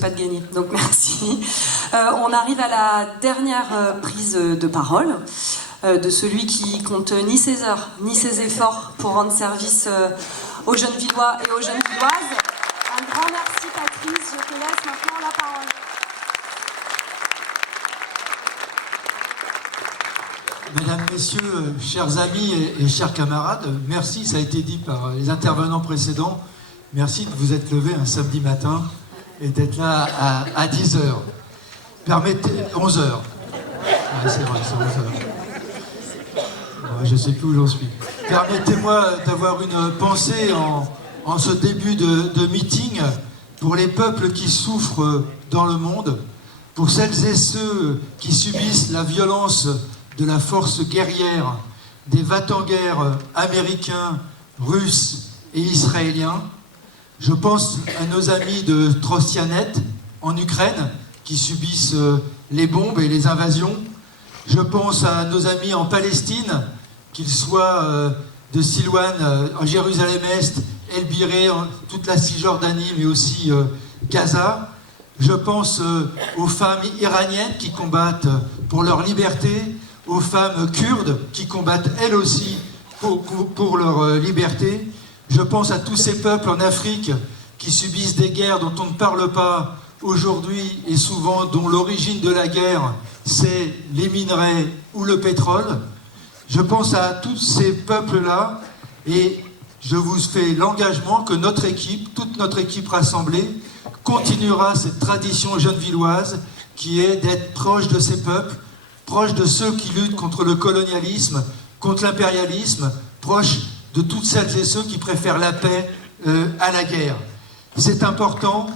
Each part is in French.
pas de gagner, donc merci. On arrive à la dernière prise de parole de celui qui compte ni ses heures, ni ses efforts pour rendre service aux jeunes Villois et aux jeunes Villoises. Un grand merci Patrice, je te laisse maintenant la parole. Mesdames, Messieurs, chers amis et chers camarades, merci, ça a été dit par les intervenants précédents, merci de vous être levés un samedi matin et d'être là à 10h. Permettez... 11h. Ouais, c'est vrai, c'est 11h. Ouais, je ne sais plus où j'en suis. Permettez-moi d'avoir une pensée en ce début de meeting pour les peuples qui souffrent dans le monde, pour celles et ceux qui subissent la violence de la force guerrière des va-t-en-guerre américains, russes et israéliens. Je pense à nos amis de Trostianet en Ukraine qui subissent les bombes et les invasions. Je pense à nos amis en Palestine, qu'ils soient de Silouane, en Jérusalem-Est, El Biré, toute la Cisjordanie, mais aussi Gaza. Je pense aux femmes iraniennes qui combattent pour leur liberté, aux femmes kurdes qui combattent elles aussi pour leur liberté. Je pense à tous ces peuples en Afrique qui subissent des guerres dont on ne parle pas aujourd'hui et souvent dont l'origine de la guerre c'est les minerais ou le pétrole. Je pense à tous ces peuples-là et je vous fais l'engagement que notre équipe, toute notre équipe rassemblée, continuera cette tradition gennevilloise qui est d'être proche de ces peuples, proche de ceux qui luttent contre le colonialisme, contre l'impérialisme, proche de toutes celles et ceux qui préfèrent la paix à la guerre. C'est important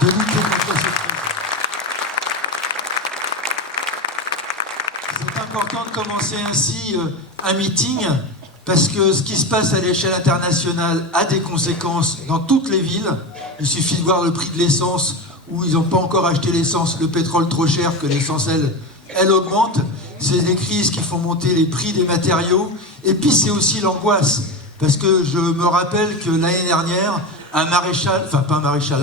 de lutter contre cette crise. C'est important de commencer ainsi un meeting, parce que ce qui se passe à l'échelle internationale a des conséquences dans toutes les villes. Il suffit de voir le prix de l'essence, où ils n'ont pas encore acheté l'essence, le pétrole trop cher, que l'essence, elle augmente. C'est des crises qui font monter les prix des matériaux. Et puis c'est aussi l'angoisse. Parce que je me rappelle que l'année dernière, un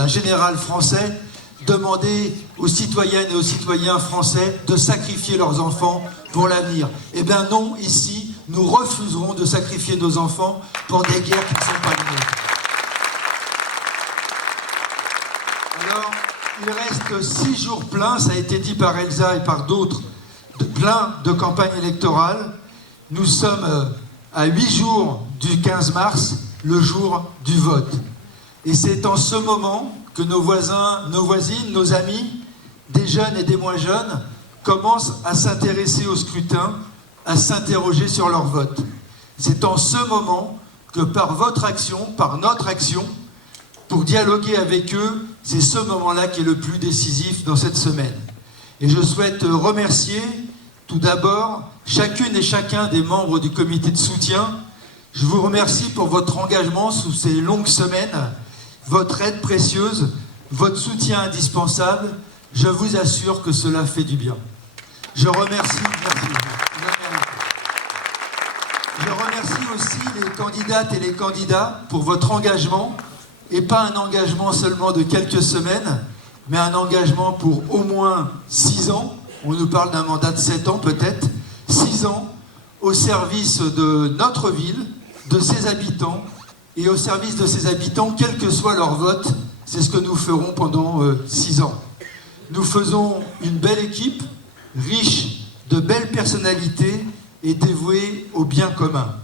général français demandait aux citoyennes et aux citoyens français de sacrifier leurs enfants pour l'avenir. Eh bien non, ici, nous refuserons de sacrifier nos enfants pour des guerres qui ne sont pas les nôtres. Alors, il reste 6 jours pleins, ça a été dit par Elsa et par d'autres, plein de campagne électorale. Nous sommes à 8 jours du 15 mars, le jour du vote. Et c'est en ce moment que nos voisins, nos voisines, nos amis, des jeunes et des moins jeunes, commencent à s'intéresser au scrutin, à s'interroger sur leur vote. C'est en ce moment que par votre action, par notre action, pour dialoguer avec eux, c'est ce moment-là qui est le plus décisif dans cette semaine. Et je souhaite remercier tout d'abord chacune et chacun des membres du comité de soutien. Je vous remercie pour votre engagement sous ces longues semaines, votre aide précieuse, votre soutien indispensable. Je vous assure que cela fait du bien. Je remercie, je remercie aussi les candidates et les candidats pour votre engagement, et pas un engagement seulement de quelques semaines, mais un engagement pour au moins 6 ans. On nous parle d'un mandat de 7 ans peut-être, 6 ans au service de notre ville, de ses habitants, et au service de ses habitants, quel que soit leur vote. C'est ce que nous ferons pendant 6 ans. Nous faisons une belle équipe, riche de belles personnalités et dévouée au bien commun.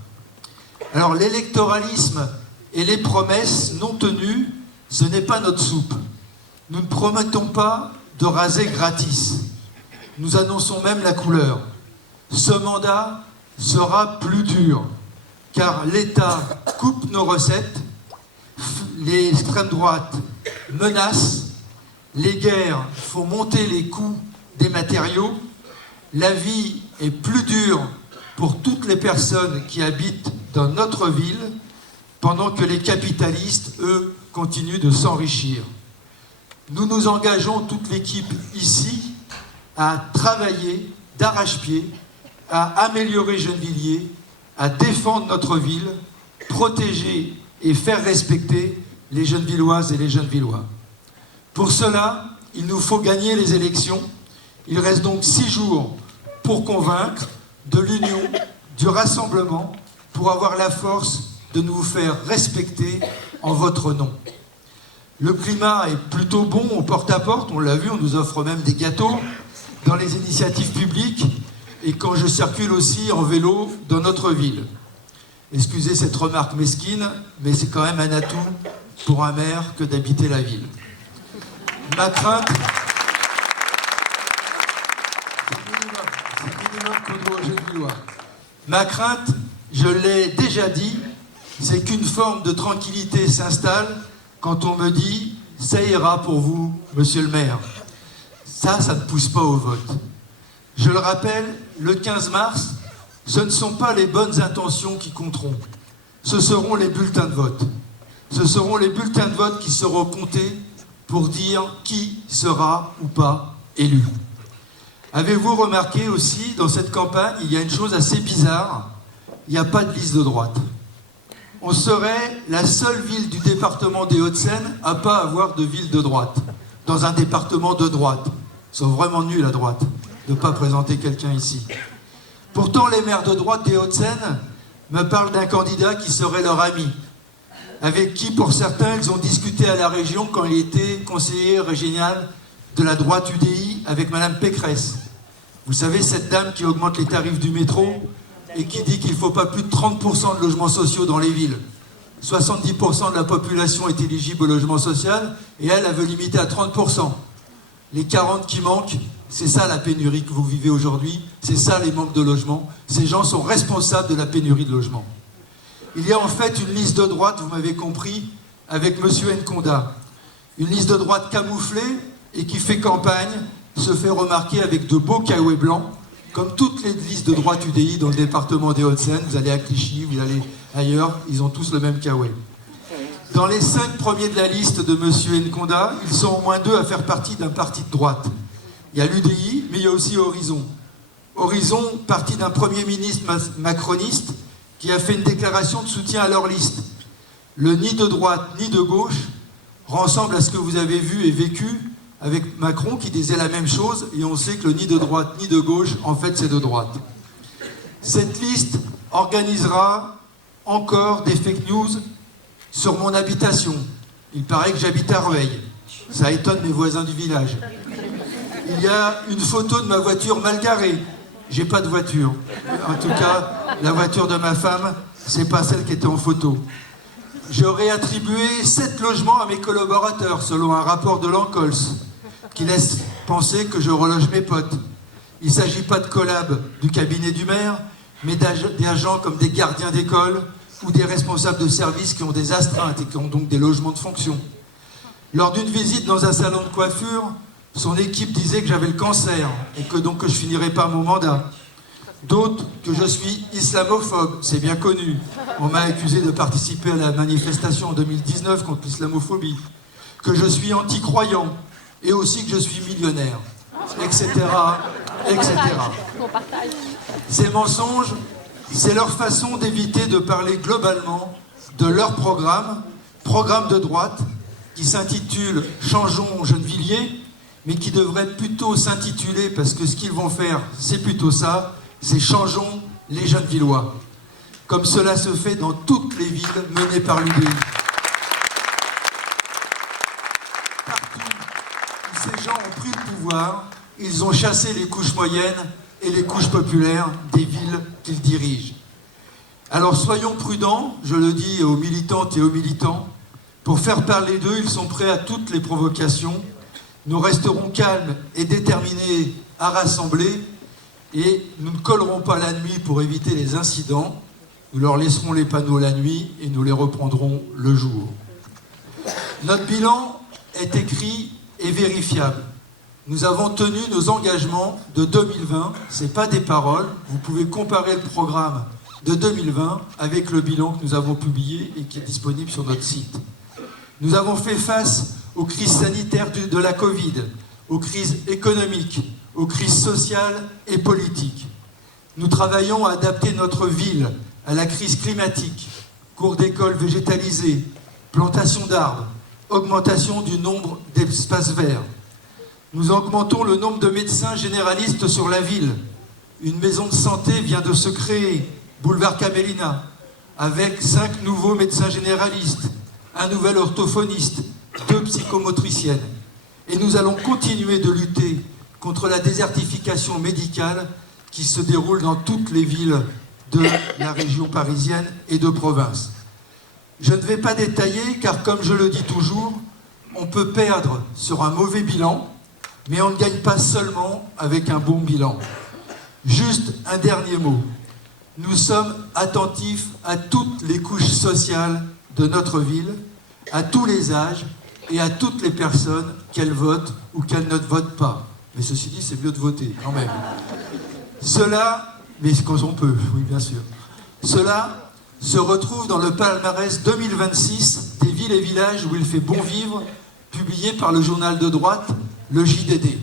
Alors l'électoralisme et les promesses non tenues, ce n'est pas notre soupe. Nous ne promettons pas de raser gratis. Nous annonçons même la couleur. Ce mandat sera plus dur, car l'État coupe nos recettes, les extrêmes droites menacent, les guerres font monter les coûts des matériaux, la vie est plus dure pour toutes les personnes qui habitent dans notre ville, pendant que les capitalistes, eux, continuent de s'enrichir. Nous nous engageons, toute l'équipe ici, à travailler d'arrache-pied, à améliorer Gennevilliers, à défendre notre ville, protéger et faire respecter les Gennevilloises et les Gennevillois. Pour cela, il nous faut gagner les élections. Il reste donc 6 jours pour convaincre de l'union, du rassemblement, pour avoir la force de nous faire respecter en votre nom. Le climat est plutôt bon au porte-à-porte, on l'a vu, on nous offre même des gâteaux dans les initiatives publiques et quand je circule aussi en vélo dans notre ville. Excusez cette remarque mesquine, mais c'est quand même un atout pour un maire que d'habiter la ville. Ma crainte, c'est minimum qu'on doit aux jeunes villois. Ma crainte, je l'ai déjà dit, c'est qu'une forme de tranquillité s'installe quand on me dit « ça ira pour vous, monsieur le maire ». Ça ne pousse pas au vote. Je le rappelle, le 15 mars, ce ne sont pas les bonnes intentions qui compteront. Ce seront les bulletins de vote. Ce seront les bulletins de vote qui seront comptés pour dire qui sera ou pas élu. Avez-vous remarqué aussi, dans cette campagne, il y a une chose assez bizarre, il n'y a pas de liste de droite. On serait la seule ville du département des Hauts-de-Seine à ne pas avoir de ville de droite, dans un département de droite. Ils sont vraiment nuls à droite de ne pas présenter quelqu'un ici. Pourtant, les maires de droite des Hauts-de-Seine me parlent d'un candidat qui serait leur ami, avec qui, pour certains, ils ont discuté à la région quand il était conseiller régional de la droite UDI avec Madame Pécresse. Vous savez, cette dame qui augmente les tarifs du métro et qui dit qu'il ne faut pas plus de 30% de logements sociaux dans les villes. 70% de la population est éligible au logement social et elle veut limiter à 30%. Les 40 qui manquent, c'est ça la pénurie que vous vivez aujourd'hui, c'est ça les manques de logement. Ces gens sont responsables de la pénurie de logement. Il y a en fait une liste de droite, vous m'avez compris, avec M. Nkonda. Une liste de droite camouflée et qui fait campagne, se fait remarquer avec de beaux caouets blancs, comme toutes les listes de droite UDI dans le département des Hauts-de-Seine. Vous allez à Clichy, vous allez ailleurs, ils ont tous le même caouet. Dans les 5 premiers de la liste de M. Nkonda, ils sont au moins 2 à faire partie d'un parti de droite. Il y a l'UDI, mais il y a aussi Horizon. Horizon, parti d'un Premier ministre macroniste qui a fait une déclaration de soutien à leur liste. Le ni de droite ni de gauche ressemble à ce que vous avez vu et vécu avec Macron qui disait la même chose, et on sait que le ni de droite ni de gauche, en fait, c'est de droite. Cette liste organisera encore des fake news sur mon habitation. Il paraît que j'habite à Rueil. Ça étonne mes voisins du village. Il y a une photo de ma voiture mal garée. J'ai pas de voiture. En tout cas, la voiture de ma femme, c'est pas celle qui était en photo. J'aurais attribué 7 logements à mes collaborateurs, selon un rapport de l'Ancols, qui laisse penser que je reloge mes potes. Il ne s'agit pas de collab du cabinet du maire, mais d'agents comme des gardiens d'école ou des responsables de services qui ont des astreintes et qui ont donc des logements de fonction. Lors d'une visite dans un salon de coiffure, son équipe disait que j'avais le cancer et que donc que je finirais pas mon mandat. D'autres que je suis islamophobe, c'est bien connu. On m'a accusé de participer à la manifestation en 2019 contre l'islamophobie. Que je suis anti-croyant et aussi que je suis millionnaire, etc., etc. Ces mensonges, c'est leur façon d'éviter de parler globalement de leur programme de droite, qui s'intitule « Changeons Gennevilliers », mais qui devrait plutôt s'intituler, parce que ce qu'ils vont faire, c'est plutôt ça, c'est « Changeons les Gennevillois », comme cela se fait dans toutes les villes menées par l'UDI. Partout où ces gens ont pris le pouvoir, ils ont chassé les couches moyennes et les couches populaires des villes qu'ils dirigent. Alors soyons prudents, je le dis aux militantes et aux militants, pour faire parler d'eux, ils sont prêts à toutes les provocations. Nous resterons calmes et déterminés à rassembler et nous ne collerons pas la nuit pour éviter les incidents. Nous leur laisserons les panneaux la nuit et nous les reprendrons le jour. Notre bilan est écrit et vérifiable. Nous avons tenu nos engagements de 2020, ce n'est pas des paroles. Vous pouvez comparer le programme de 2020 avec le bilan que nous avons publié et qui est disponible sur notre site. Nous avons fait face aux crises sanitaires de la Covid, aux crises économiques, aux crises sociales et politiques. Nous travaillons à adapter notre ville à la crise climatique, cours d'école végétalisés, plantation d'arbres, augmentation du nombre d'espaces verts. Nous augmentons le nombre de médecins généralistes sur la ville. Une maison de santé vient de se créer, boulevard Camélina, avec 5 nouveaux médecins généralistes, un nouvel orthophoniste, 2 psychomotriciennes. Et nous allons continuer de lutter contre la désertification médicale qui se déroule dans toutes les villes de la région parisienne et de province. Je ne vais pas détailler, car comme je le dis toujours, on peut perdre sur un mauvais bilan, mais on ne gagne pas seulement avec un bon bilan. Juste un dernier mot. Nous sommes attentifs à toutes les couches sociales de notre ville, à tous les âges et à toutes les personnes, qu'elles votent ou qu'elles ne votent pas. Mais ceci dit, c'est mieux de voter quand même. Cela, mais quand on peut, oui bien sûr, cela se retrouve dans le palmarès 2026 des villes et villages où il fait bon vivre, publié par le journal de droite, le JDD.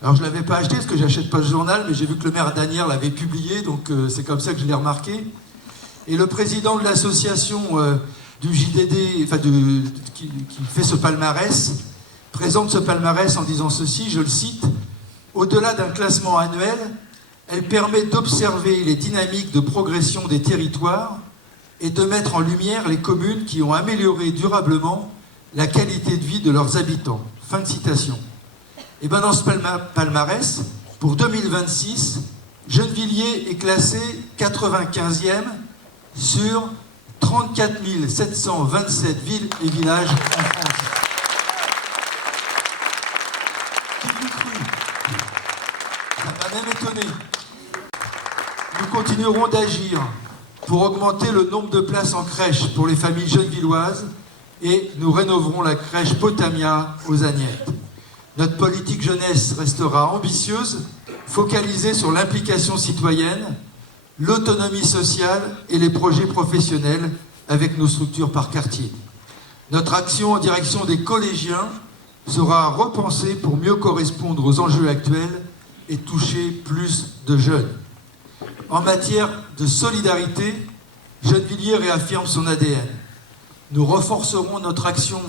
Alors je ne l'avais pas acheté parce que je n'achète pas le journal, mais j'ai vu que le maire d'Asnières l'avait publié, donc c'est comme ça que je l'ai remarqué. Et le président de l'association du JDD, enfin qui fait ce palmarès, présente ce palmarès en disant ceci, je le cite, « Au-delà d'un classement annuel, elle permet d'observer les dynamiques de progression des territoires et de mettre en lumière les communes qui ont amélioré durablement la qualité de vie de leurs habitants. » Fin de citation. Et bien dans ce palmarès, pour 2026, Gennevilliers est classé 95e sur 34 727 villes et villages en France. Qui l'eût cru? Ça m'a même étonné. Nous continuerons d'agir pour augmenter le nombre de places en crèche pour les familles gennevilloises et nous rénoverons la crèche Potamia aux Agnettes. Notre politique jeunesse restera ambitieuse, focalisée sur l'implication citoyenne, l'autonomie sociale et les projets professionnels avec nos structures par quartier. Notre action en direction des collégiens sera repensée pour mieux correspondre aux enjeux actuels et toucher plus de jeunes. En matière de solidarité, Gennevilliers réaffirme son ADN. Nous renforcerons notre action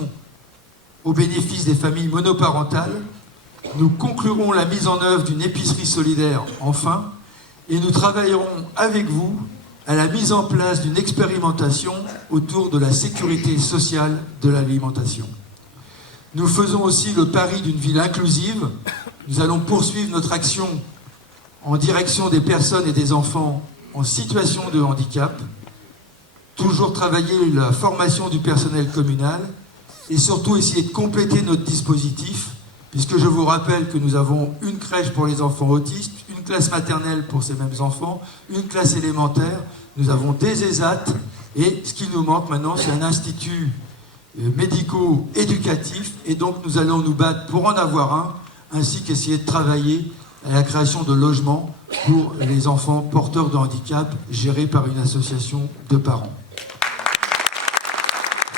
au bénéfice des familles monoparentales, nous conclurons la mise en œuvre d'une épicerie solidaire, enfin, et nous travaillerons avec vous à la mise en place d'une expérimentation autour de la sécurité sociale de l'alimentation. Nous faisons aussi le pari d'une ville inclusive. Nous allons poursuivre notre action en direction des personnes et des enfants en situation de handicap, toujours travailler la formation du personnel communal et surtout essayer de compléter notre dispositif, puisque je vous rappelle que nous avons une crèche pour les enfants autistes, une classe maternelle pour ces mêmes enfants, une classe élémentaire, nous avons des ESAT, et ce qui nous manque maintenant, c'est un institut médico-éducatif, et donc nous allons nous battre pour en avoir un, ainsi qu'essayer de travailler à la création de logements pour les enfants porteurs de handicap, gérés par une association de parents.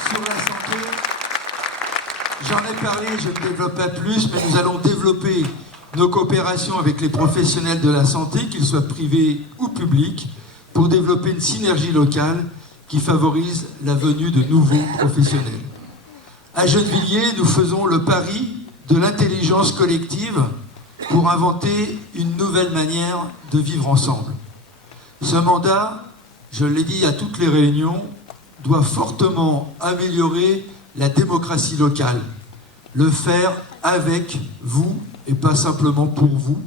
Sur la santé, j'en ai parlé, je ne développe pas plus, mais nous allons développer nos coopérations avec les professionnels de la santé, qu'ils soient privés ou publics, pour développer une synergie locale qui favorise la venue de nouveaux professionnels. À Gennevilliers, nous faisons le pari de l'intelligence collective pour inventer une nouvelle manière de vivre ensemble. Ce mandat, je l'ai dit à toutes les réunions, doit fortement améliorer la démocratie locale, le faire avec vous et pas simplement pour vous.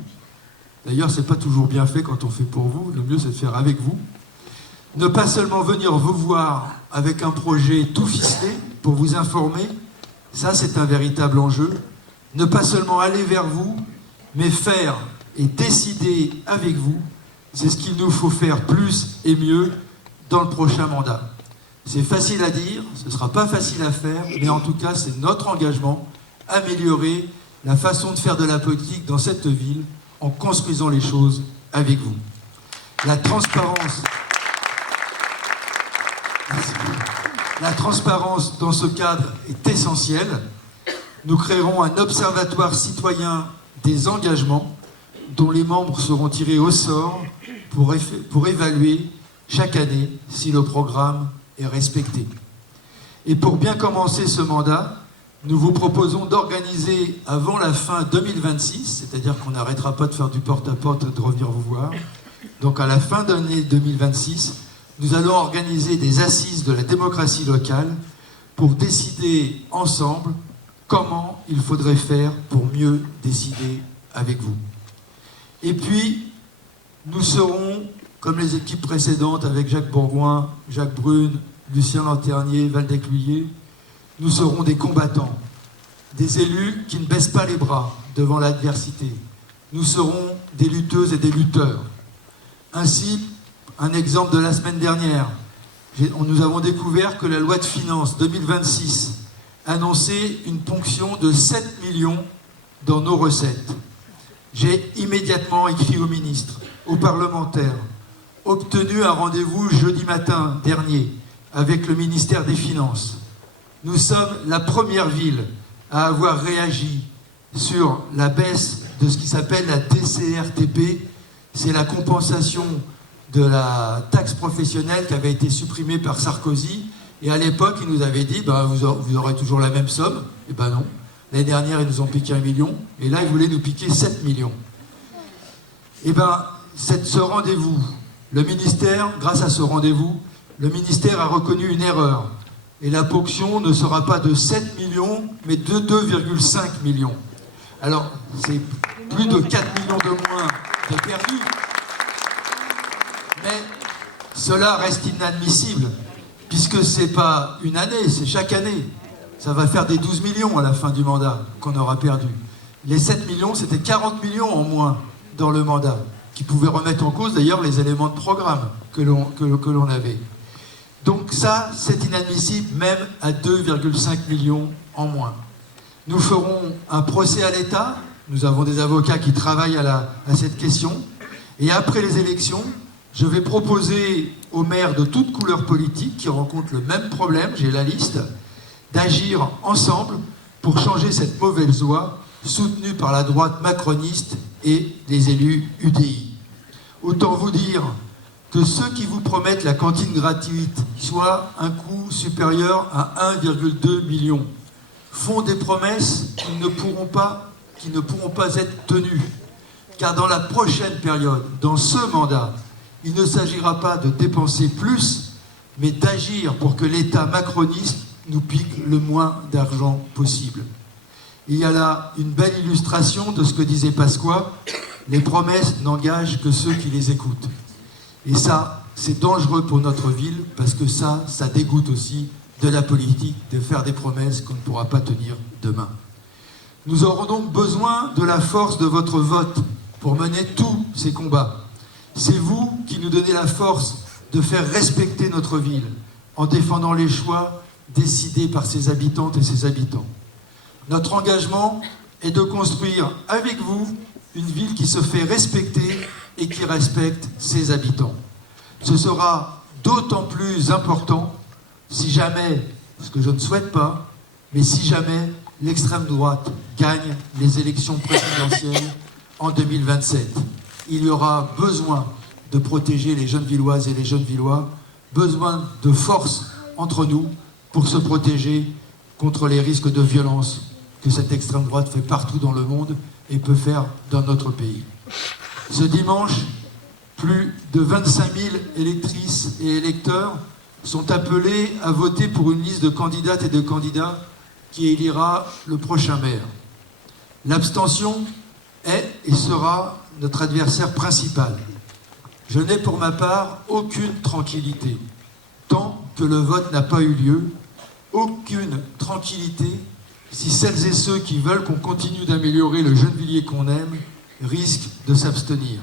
D'ailleurs, c'est pas toujours bien fait quand on fait pour vous, le mieux c'est de faire avec vous. Ne pas seulement venir vous voir avec un projet tout ficelé pour vous informer, ça c'est un véritable enjeu. Ne pas seulement aller vers vous, mais faire et décider avec vous, c'est ce qu'il nous faut faire plus et mieux dans le prochain mandat. C'est facile à dire, ce ne sera pas facile à faire, mais en tout cas, c'est notre engagement, améliorer la façon de faire de la politique dans cette ville en construisant les choses avec vous. La transparence dans ce cadre est essentielle. Nous créerons un observatoire citoyen des engagements dont les membres seront tirés au sort pour évaluer chaque année si le programme est respecté. Et pour bien commencer ce mandat, nous vous proposons d'organiser avant la fin 2026, c'est-à-dire qu'on n'arrêtera pas de faire du porte-à-porte et de revenir vous voir. Donc à la fin d'année 2026, nous allons organiser des assises de la démocratie locale pour décider ensemble comment il faudrait faire pour mieux décider avec vous. Et puis, nous serons, comme les équipes précédentes avec Jacques Bourgoin, Jacques Brune, Lucien Lanternier, Valdec-Lhuillier, nous serons des combattants, des élus qui ne baissent pas les bras devant l'adversité. Nous serons des lutteuses et des lutteurs. Ainsi, un exemple de la semaine dernière, nous avons découvert que la loi de finances 2026 annonçait une ponction de 7 millions dans nos recettes. J'ai immédiatement écrit au ministre, aux parlementaires, obtenu un rendez-vous jeudi matin dernier avec le ministère des Finances. Nous sommes la première ville à avoir réagi sur la baisse de ce qui s'appelle la TCRTP. C'est la compensation de la taxe professionnelle qui avait été supprimée par Sarkozy. Et à l'époque, il nous avait dit vous aurez toujours la même somme. Et ben non. L'année dernière, ils nous ont piqué 1 million. Et là, ils voulaient nous piquer 7 millions. Et ben, ce rendez-vous, le ministère, grâce à ce rendez-vous, le ministère a reconnu une erreur. Et la ponction ne sera pas de 7 millions, mais de 2,5 millions. Alors, c'est plus de 4 millions de moins de perdus. Mais cela reste inadmissible, puisque ce n'est pas une année, c'est chaque année. Ça va faire des 12 millions à la fin du mandat qu'on aura perdu. Les 7 millions, c'était 40 millions en moins dans le mandat, qui pouvaient remettre en cause d'ailleurs les éléments de programme que l'on avait. Donc ça, c'est inadmissible, même à 2,5 millions en moins. Nous ferons un procès à l'État. Nous avons des avocats qui travaillent à cette question. Et après les élections, je vais proposer aux maires de toutes couleurs politiques qui rencontrent le même problème, j'ai la liste, d'agir ensemble pour changer cette mauvaise loi soutenue par la droite macroniste et les élus UDI. Autant vous dire que ceux qui vous promettent la cantine gratuite, soit un coût supérieur à 1,2 million, font des promesses qui ne pourront pas être tenues. Car dans la prochaine période, dans ce mandat, il ne s'agira pas de dépenser plus, mais d'agir pour que l'État macroniste nous pique le moins d'argent possible. Il y a là une belle illustration de ce que disait Pasqua, les promesses n'engagent que ceux qui les écoutent. Et ça, c'est dangereux pour notre ville, parce que ça dégoûte aussi de la politique, de faire des promesses qu'on ne pourra pas tenir demain. Nous aurons donc besoin de la force de votre vote pour mener tous ces combats. C'est vous qui nous donnez la force de faire respecter notre ville, en défendant les choix décidés par ses habitantes et ses habitants. Notre engagement est de construire avec vous une ville qui se fait respecter et qui respecte ses habitants. Ce sera d'autant plus important si jamais, ce que je ne souhaite pas, mais si jamais l'extrême droite gagne les élections présidentielles en 2027. Il y aura besoin de protéger les jeunes Villoises et les jeunes Villois, besoin de force entre nous pour se protéger contre les risques de violence que cette extrême droite fait partout dans le monde et peut faire dans notre pays. Ce dimanche, plus de 25 000 électrices et électeurs sont appelés à voter pour une liste de candidates et de candidats qui élira le prochain maire. L'abstention est et sera notre adversaire principal. Je n'ai pour ma part aucune tranquillité. Tant que le vote n'a pas eu lieu, aucune tranquillité si celles et ceux qui veulent qu'on continue d'améliorer le Gennevilliers qu'on aime risquent de s'abstenir.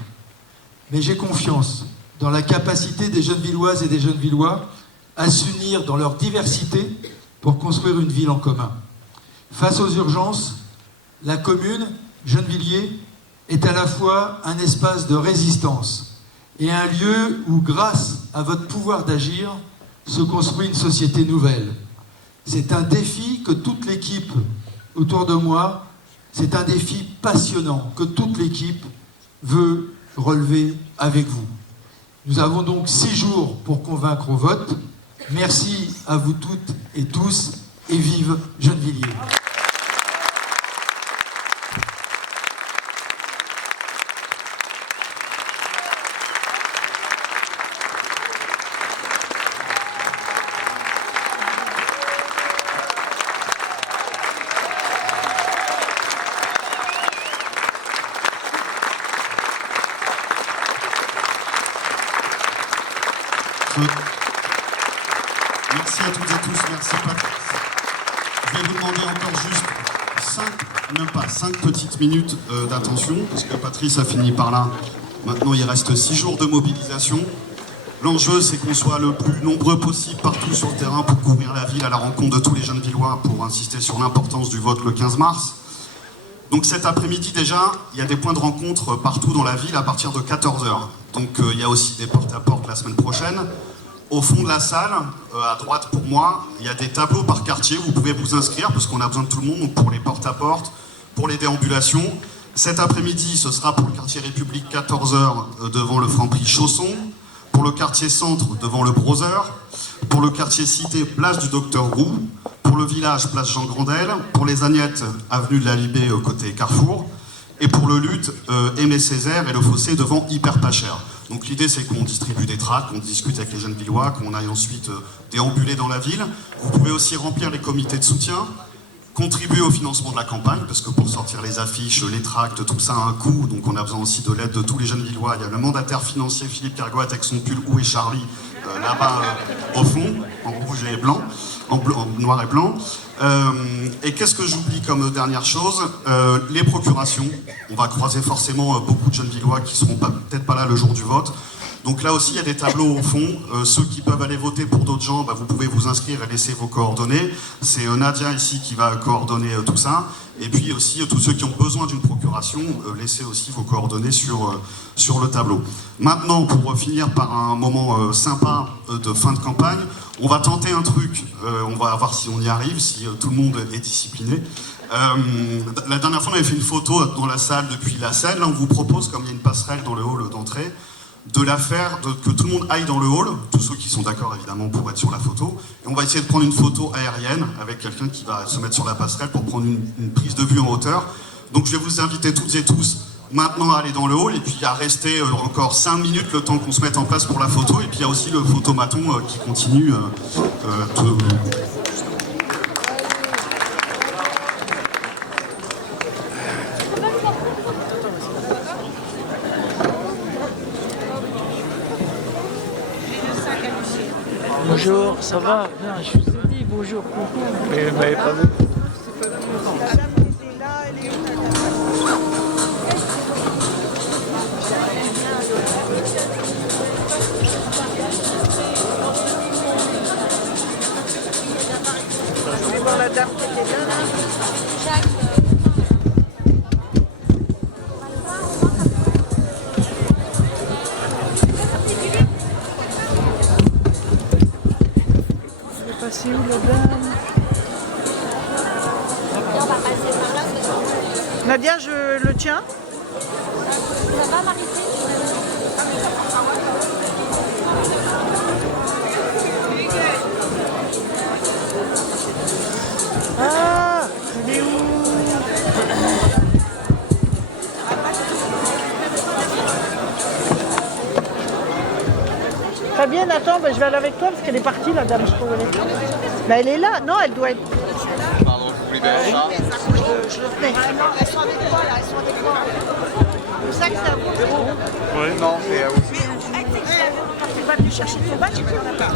Mais j'ai confiance dans la capacité des Gennevilloises et des Gennevillois à s'unir dans leur diversité pour construire une ville en commun. Face aux urgences, la commune, Gennevilliers, est à la fois un espace de résistance et un lieu où, grâce à votre pouvoir d'agir, se construit une société nouvelle. C'est un défi que toute l'équipe autour de moi, c'est un défi passionnant que toute l'équipe veut relever avec vous. Nous avons donc 6 jours pour convaincre au vote. Merci à vous toutes et tous et vive Gennevilliers. Merci à toutes et tous, merci Patrice. Je vais vous demander encore juste 5 petites minutes d'attention, parce que Patrice a fini par là. Maintenant, il reste 6 jours de mobilisation. L'enjeu, c'est qu'on soit le plus nombreux possible partout sur le terrain pour couvrir la ville à la rencontre de tous les jeunes villois pour insister sur l'importance du vote le 15 mars. Donc cet après-midi déjà, il y a des points de rencontre partout dans la ville à partir de 14h. Donc il y a aussi des porte-à-porte la semaine prochaine. Au fond de la salle, à droite pour moi, il y a des tableaux par quartier. Vous pouvez vous inscrire parce qu'on a besoin de tout le monde, donc pour les porte-à-porte, pour les déambulations. Cet après-midi, ce sera pour le quartier République 14h devant le Franprix Chausson, pour le quartier Centre devant le Browser, pour le quartier Cité place du Docteur Roux, pour le village place Jean Grandel, pour les Agnettes avenue de la Libé côté Carrefour, et pour le Lutte Aimé Césaire et le Fossé devant Hyper Pas Cher. Donc l'idée c'est qu'on distribue des tracts, qu'on discute avec les jeunes villois, qu'on aille ensuite déambuler dans la ville. Vous pouvez aussi remplir les comités de soutien, contribuer au financement de la campagne, parce que pour sortir les affiches, les tracts, tout ça a un coût, donc on a besoin aussi de l'aide de tous les jeunes villois. Il y a le mandataire financier Philippe Kergoat avec son pull Où est Charlie là-bas au fond, en rouge et blanc, en noir et blanc. Et qu'est-ce que j'oublie comme dernière chose? Les procurations. On va croiser forcément beaucoup de jeunes villois qui seront peut-être pas là le jour du vote. Donc là aussi, il y a des tableaux au fond. Ceux qui peuvent aller voter pour d'autres gens, vous pouvez vous inscrire et laisser vos coordonnées. C'est Nadia ici qui va coordonner tout ça. Et puis aussi, tous ceux qui ont besoin d'une procuration, laissez aussi vos coordonnées sur le tableau. Maintenant, pour finir par un moment sympa de fin de campagne, on va tenter un truc. On va voir si on y arrive, si tout le monde est discipliné. La dernière fois, on avait fait une photo dans la salle depuis la scène. Là, on vous propose, comme il y a une passerelle dans le hall d'entrée, de la faire, que tout le monde aille dans le hall, tous ceux qui sont d'accord évidemment pour être sur la photo, et on va essayer de prendre une photo aérienne avec quelqu'un qui va se mettre sur la passerelle pour prendre une prise de vue en hauteur. Donc je vais vous inviter toutes et tous maintenant à aller dans le hall et puis à rester encore 5 minutes le temps qu'on se mette en place pour la photo, et puis il y a aussi le photomaton qui continue. Bonjour, ça va? Bien, je vous ai dit bonjour, coucou. Mais vous m'avez pas vu. On va voir la dame qui était là. C'est où la dame? Nadia, je le tiens. Ça va, Marie? Ah, elle est où? Fabienne, attends, je vais aller avec toi parce qu'elle est partie, la dame, je trouve. Elle est là. Non, elle doit être... Pardon, vous libérez ça? Je le tenais. Elles sont avec toi, là. Elles sont avec toi. Le sac, c'est à vous? Oui. Non, c'est à vous. Mais, tu n'es pas venu chercher ton badge, tu n'en as pas.